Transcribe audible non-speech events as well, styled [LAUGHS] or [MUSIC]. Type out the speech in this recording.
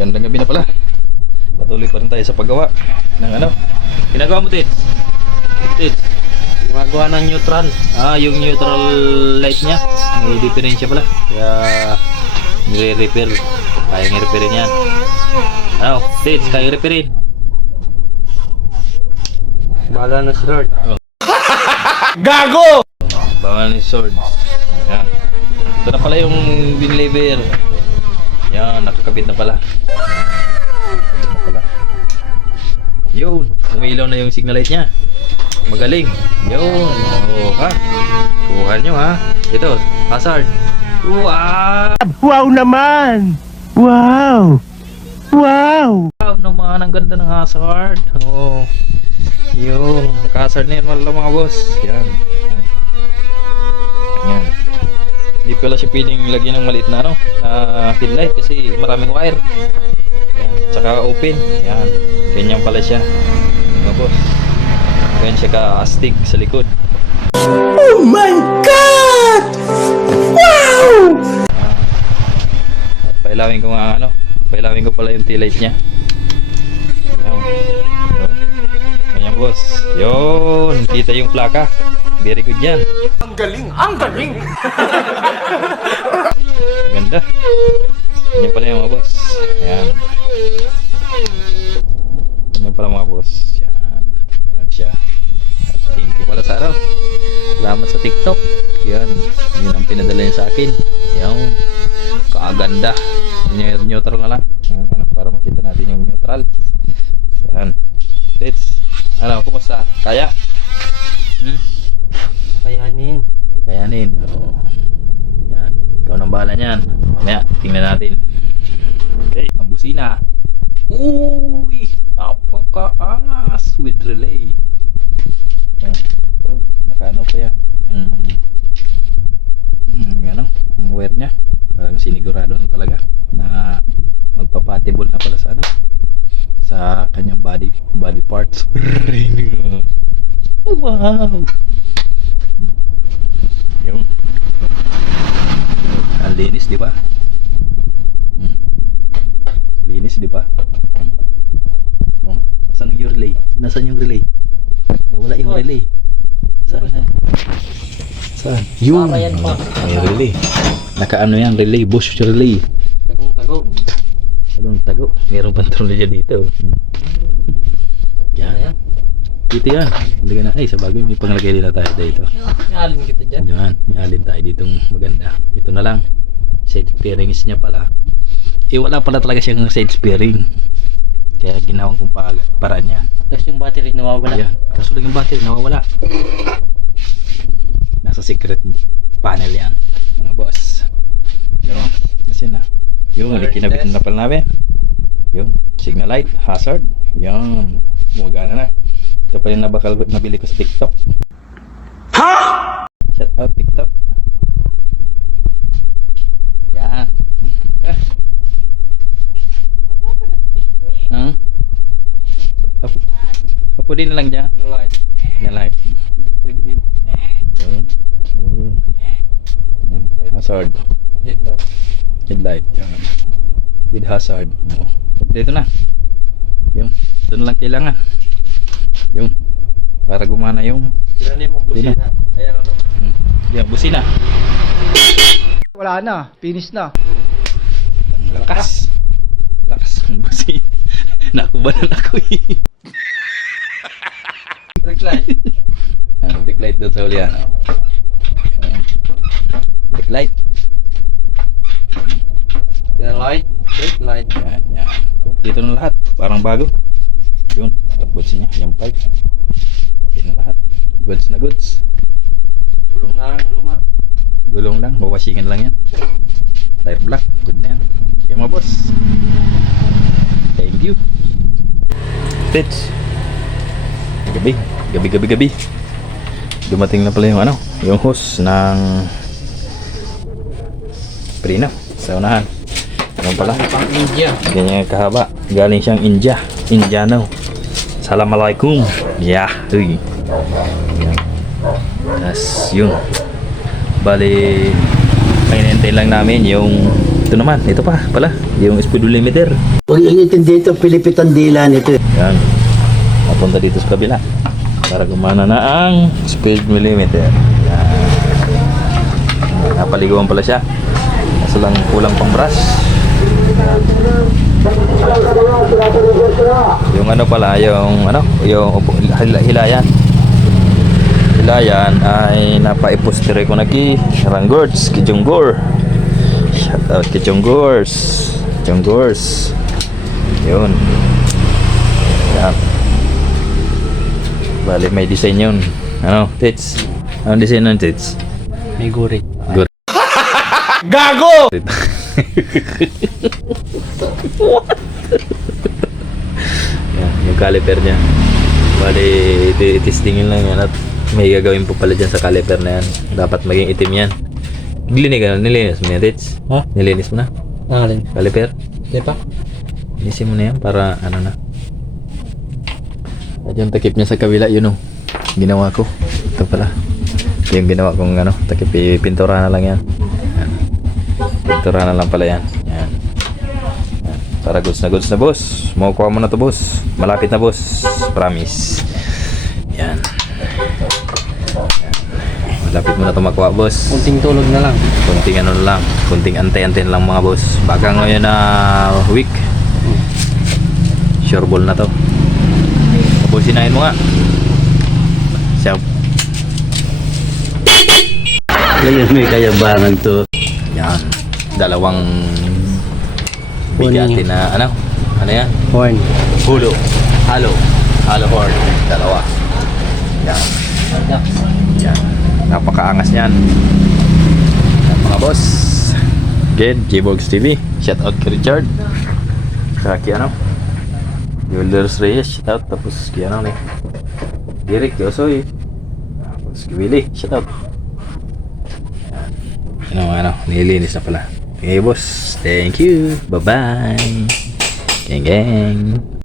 Gandang gabi na pala. Patuloy pa rin tayo sa paggawa ng ano. Ginagawa mo, Tits? Tits? Gumagawa ng neutral. Ah, yung neutral light niya. May diferensya pala. Kaya nire-repair. Kaya nga repairin yan. Ano? Tits, kaya repairin. Bahala na si Lord. [LAUGHS] Bawal ni swords. Yan. Ito na pala yung bin lever. Yan, nakakabit na pala. Nakakabit na pala. Yun, umilaw na yung signal light niya. Magaling. Yun. Oo, ha. Kuha nyo, ha. Ito, hazard. Wow! Wow naman! Wow! Wow! Wow naman, ang ganda ng hazard. Oo. Yun, naka-hazard na yun mga mga boss. Yan. Yan. Hindi pala siya pwedeng lagyan ng maliit na ano, na headlight kasi maraming wire. Yan, tsaka open. Yan. Ganyan pala siya. Mga boss. Ganyan siya ka-astig sa likod. Oh my God! Wow! At pailawin ko nga ano, pailawin ko pala yung tail light niya. Yan. So, ganyan boss. Yun, kita yung plaka. Very good yan. Ang galing! Ang galing! [LAUGHS] Ganda. Ganyan pala yung mga boss. Yan. Ganyan pala mga boss. Yan. Ganun siya. At thank you pala sa araw. Salamat sa TikTok. Yan. Yun ang pinadala niya sa akin. Yan. Kaaganda. Yun yung neutral na lang. Yan, ano, para makita natin yung neutral. Yan. Tits. Ano, kumusta? Kaya? Hmm? Kayanin. Kakayanin. Oo. Yan. Ikaw nang bahala niyan. Mamaya, tingnan natin. Okay, ang busina. Uy! Napakaangas with relay. Yan. Nakaano pa yan? Mm. Mm, ano? Ang wire niya. Parang sinigurado na talaga na magpapatibol na pala sa ano sa kanyang body body parts. wow! Yung. Ang linis, di ba? Hmm. Linis, di ba? Oh. Saan yung relay? Nasaan yung relay? Nawala yung relay. Saan na? Saan? Yun. Pa. May relay. Nakaano yan, relay, bush relay. Tagong tago. Anong tago? Meron pang trolya dito. Hmm. Yan. Dito yan. Lagyan na. Ay, sa bagay, may panglagay na tayo dito. Naalin kita dyan. Yan, may alin tayo ditong maganda. Ito na lang. Side bearings niya pala. Eh wala pala talaga siyang side bearing. Kaya ginawang kong pa paraan niya. Tapos yung battery nawawala. Ayan. Kaso lang yung battery nawawala. Nasa secret panel yan. Mga boss. Yun. Kasi na. Yung Alright, kinabit na pala namin. Yung signal light, hazard. Yan. Gumagana na. Ito pa yung nabakal, nabili ko sa TikTok. Ha? Shout out TikTok. Yan. Hmm? Apo, apo din na lang dyan. Yung light. Signal light. Yun. Yun. Yun. Hazard. Headlight. Headlight. Yan. With hazard. Oo. Dito na. Yung. Ito na lang kailangan. Yung. Para gumana yung mong Hindi busina. Ayan ano. hmm, yung busina. Wala na. Finish na. Ang lakas. Lakas ng busina. [LAUGHS] Nakubalan ako eh. Brake light. Ah, Brake light doon sa ulian. Oh. Ayan. Brake light. Yung light. Brake light. Yan, yan. Dito na lahat. Parang bago. Yun. Tapos niya. Yung pipe. Okay na lahat. Goods na goods. Tulong na lang luma. Gulong lang. Bawasingan lang yan. Tire black. Good na yan. Okay mga boss. Thank you. Tits. Gabi. Gabi, gabi, gabi. Dumating na pala yung ano. Yung hose ng Prina. Sa unahan. Ano pala? Pang India. Ganyan kahaba. Galing siyang India. Indiano. Assalamualaikum. Ya. Uy. Yan. Tas yun. Bali, painintay lang namin yung Ito naman, ito pa pala, yung speed limiter. Huwag yung intindi ito, pilipit ang dila nito. Yan. Mapunta dito sa kabila. Para gumana na ang speed millimeter. Yan. Napaliguan pala siya. Kaso lang kulang pang brush. Yan. Yung ano pala, yung ano, yung upo- hilayan. Hilayan ay napaipostere ko na ki Ranggords, Kijunggor. Shout out Kijunggors. Kijunggors. Yun. Yan. Bali, may design yun. Ano, Tits? Anong design nun, Tits? May gurit. Good. Gago! [LAUGHS] Yung caliper niya. Bali, iti- itistingin lang yan at may gagawin po pala dyan sa caliper na yan. Dapat maging itim yan. Nilinig ka na, nilinis mo na yan, Tits? Ha? Nilinis mo na? Ang alin? Caliper? Di pa? Linisin mo na yan para ano na. At yung takip niya sa kabila, yun o. Ginawa ko. Ito pala. Ito yung ginawa kong ano, takip. Pintura na lang yan. yan. Pintura na lang pala yan. Para goods na goods na boss. Makukuha mo na to boss. Malapit na boss. Promise. Yan. Malapit mo na to makuha boss Kunting tulog na lang. kunting ano lang, kunting antay-antay lang mga boss. Baka ngayon na week. Sure ball na to. Abusinahin mo nga. Siya. Ngayon may kayabangan to. Yan. Dalawang bigati na ano? Ano yan? Horn. Hulo. Halo. Halo horn. Dalawa. Yan. Yan. Napakaangas niyan. Yan mga boss. Again, J-Bogs TV. Shout out kay Richard. Kaki ano? Jewelers Reyes. Shout out. Tapos kay ano ni? Derek Yosoy. Tapos kay Willie. Shout out. Ano, ano, nilinis na pala. Okay, boss. Thank you. Bye-bye. Gang, gang.